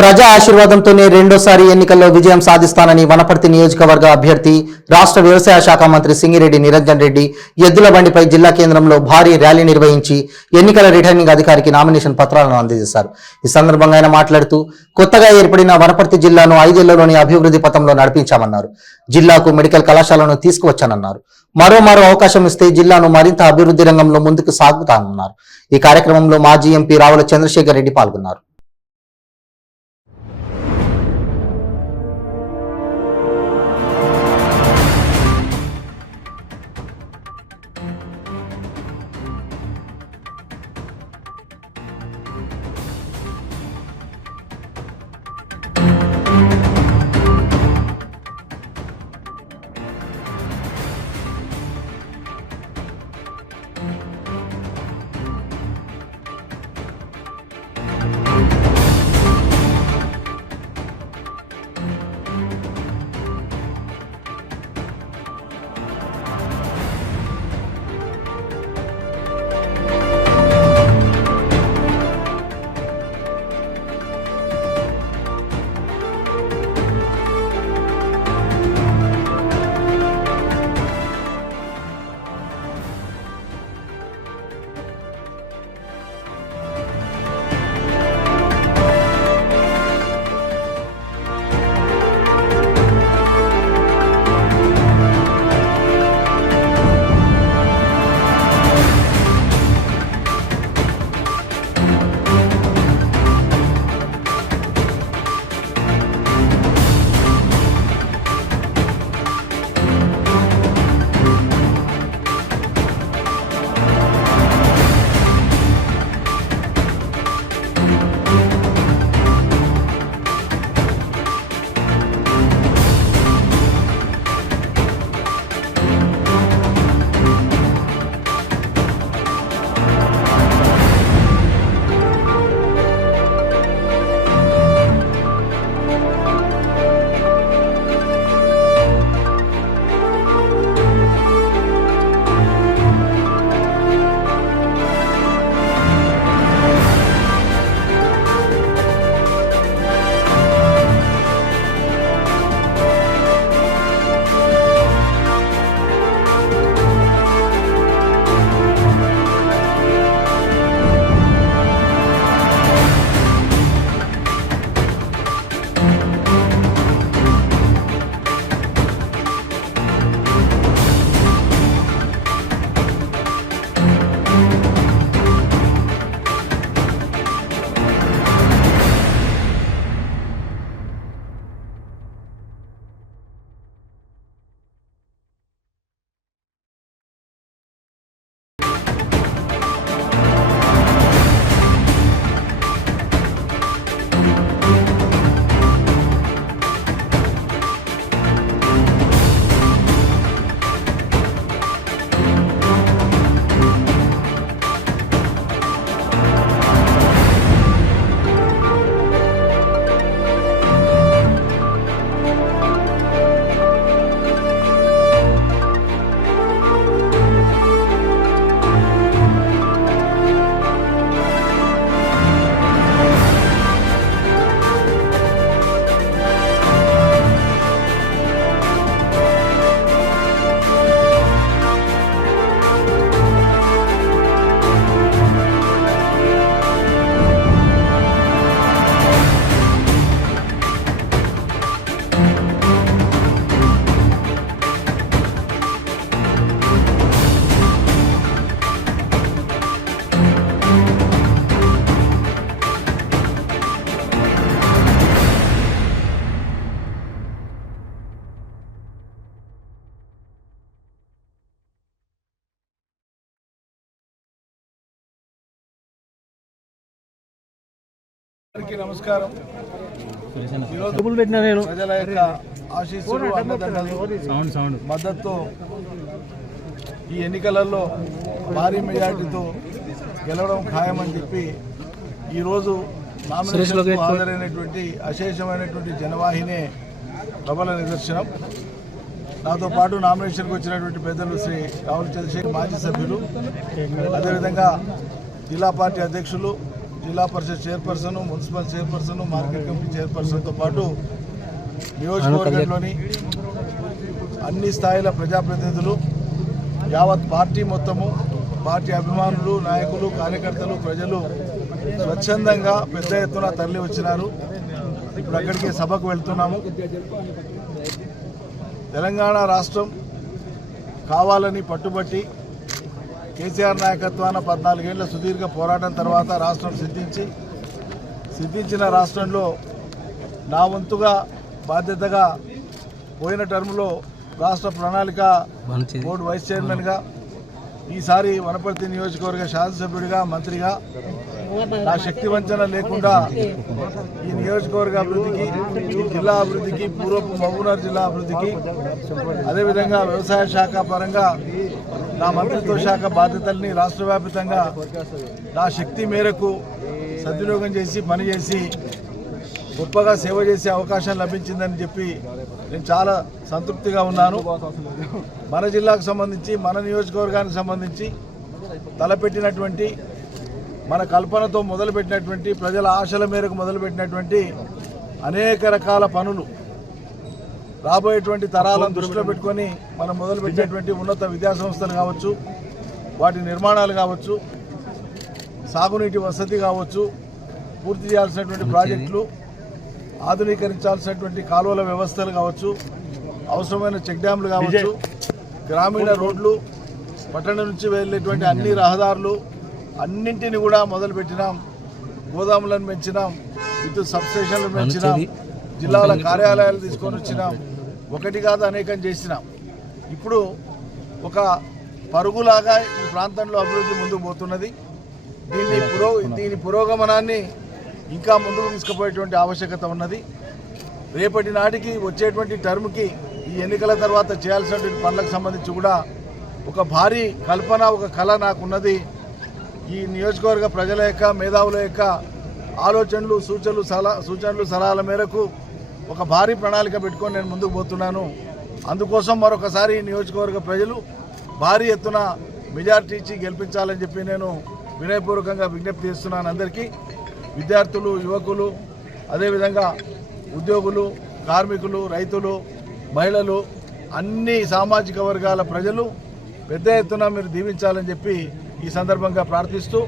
ప్రజా ఆశీర్వాదంతోనే రెండోసారి ఎన్నికల్లో విజయం సాధిస్తానని వనపర్తి నియోజకవర్గ అభ్యర్థి రాష్ట్ర వ్యవసాయ శాఖ మంత్రి సింగిరెడ్డి నిరంజన్ రెడ్డి ఎద్దుల బండిపై జిల్లా కేంద్రంలో భారీ ర్యాలీ నిర్వహించి ఎన్నికల రిటర్నింగ్ అధికారికి నామినేషన్ పత్రాలను అందజేశారు. ఈ సందర్భంగా ఆయన మాట్లాడుతూ కొత్తగా ఏర్పడిన వనపర్తి జిల్లాను 5 ఏళ్లలోని అభివృద్ధి పథంలో నడిపించామన్నారు. జిల్లాకు మెడికల్ కళాశాలను తీసుకువచ్చానన్నారు. మరో అవకాశం ఇస్తే జిల్లాను మరింత అభివృద్ధి రంగంలో ముందుకు సాగుతానన్నారు. ఈ కార్యక్రమంలో మాజీ ఎంపీ రావుల చంద్రశేఖర్ రెడ్డి పాల్గొన్నారు. నమస్కారం. ప్రజల యొక్క ఆశీస్సులు అండదండలు మద్దతుతో ఈ ఎన్నికలలో భారీ మెజార్టీతో గెలవడం ఖాయమని చెప్పి ఈరోజు నామినేషన్కు హాజరైనటువంటి అశేషమైనటువంటి జనవాహినే ప్రబల నిదర్శనం. నాతో పాటు నామినేషన్కి వచ్చినటువంటి పెద్దలు శ్రీ రావుల చంద్రశేఖర్ మాజీ సభ్యులు, అదేవిధంగా జిల్లా పార్టీ అధ్యక్షులు జిల్లా పరిషత్ chairperson, municipal chairperson, market committee చైర్పర్సన్తో పాటు నియోజకవర్గంలోని అన్ని స్థాయిల ప్రజాప్రతినిధులు, యావత్ పార్టీ మొత్తము, పార్టీ అభిమానులు, నాయకులు, కార్యకర్తలు, ప్రజలు స్వచ్ఛందంగా పెద్ద ఎత్తున తరలి వచ్చినారు. ఇప్పుడు అక్కడికి సభకు వెళ్తున్నాము. తెలంగాణ రాష్ట్రం కావాలని పట్టుబట్టి కేసీఆర్ నాయకత్వాన 14 ఏళ్ల సుదీర్ఘ పోరాటం తర్వాత రాష్ట్రం సిద్ధించిన రాష్ట్రంలో నా వంతుగా బాధ్యతగా పోయిన టర్మ్లో రాష్ట్ర ప్రణాళిక బోర్డు వైస్ చైర్మన్గా, ఈసారి వనపర్తి నియోజకవర్గ శాసనసభ్యుడిగా, మంత్రిగా నా శక్తి వంచన లేకుండా ఈ నియోజకవర్గ అభివృద్ధికి, ఈ జిల్లా అభివృద్ధికి, పూర్వపు మహబూబ్నగర్ జిల్లా అభివృద్ధికి, అదేవిధంగా వ్యవసాయ శాఖ పరంగా నా మంత్రిత్వ శాఖ బాధ్యతల్ని రాష్ట్ర వ్యాప్తంగా నా శక్తి మేరకు సద్వినియోగం చేసి పనిచేసి గొప్పగా సేవ చేసే అవకాశం లభించిందని చెప్పి నేను చాలా సంతృప్తిగా ఉన్నాను. మన జిల్లాకు సంబంధించి, మన నియోజకవర్గానికి సంబంధించి తలపెట్టినటువంటి, మన కల్పనతో మొదలుపెట్టినటువంటి, ప్రజల ఆశల మేరకు మొదలుపెట్టినటువంటి అనేక రకాల పనులు రాబోయేటువంటి తరాలను దృష్టిలో పెట్టుకొని మనం మొదలుపెట్టినటువంటి ఉన్నత విద్యాసంస్థలు కావచ్చు, వాటి నిర్మాణాలు కావచ్చు, సాగునీటి వసతి కావచ్చు, పూర్తి చేయాల్సినటువంటి ప్రాజెక్టులు, ఆధునీకరించాల్సినటువంటి కాలువల వ్యవస్థలు కావచ్చు, అవసరమైన చెక్ డ్యాంలు కావచ్చు, గ్రామీణ రోడ్లు, పట్టణం నుంచి వెళ్ళేటువంటి అన్ని రహదారులు అన్నింటినీ కూడా మొదలుపెట్టినాం. గోదాములను పెంచినాం, విద్యుత్ సబ్స్టేషన్లు పెంచినాం, జిల్లాల కార్యాలయాలు తీసుకొని వచ్చినాం. ఒకటి కాదు, అనేకం చేసినాం. ఇప్పుడు ఒక పరుగులాగా ఈ ప్రాంతంలో అభివృద్ధి ముందుకు పోతున్నది. దీని పురోగమనాన్ని ఇంకా ముందుకు తీసుకుపోయేటువంటి ఆవశ్యకత ఉన్నది. రేపటి నాటికి వచ్చేటువంటి టర్మ్కి, ఈ ఎన్నికల తర్వాత చేయాల్సినటువంటి పనులకు సంబంధించి కూడా ఒక భారీ కల్పన, ఒక కళ నాకున్నది. ఈ నియోజకవర్గ ప్రజల యొక్క, మేధావుల యొక్క ఆలోచనలు, సూచనలు సలహాల మేరకు ఒక భారీ ప్రణాళిక పెట్టుకొని నేను ముందుకు పోతున్నాను. అందుకోసం మరొకసారి ఈ నియోజకవర్గ ప్రజలు భారీ ఎత్తున మెజార్టీ ఇచ్చి గెలిపించాలని చెప్పి నేను వినయపూర్వకంగా విజ్ఞప్తి చేస్తున్నాను. అందరికీ, విద్యార్థులు, యువకులు, అదేవిధంగా ఉద్యోగులు, కార్మికులు, రైతులు, మహిళలు, అన్ని సామాజిక వర్గాల ప్రజలు పెద్ద ఎత్తున మీరు దీవించాలని చెప్పి ఈ సందర్భంగా ప్రార్థిస్తూ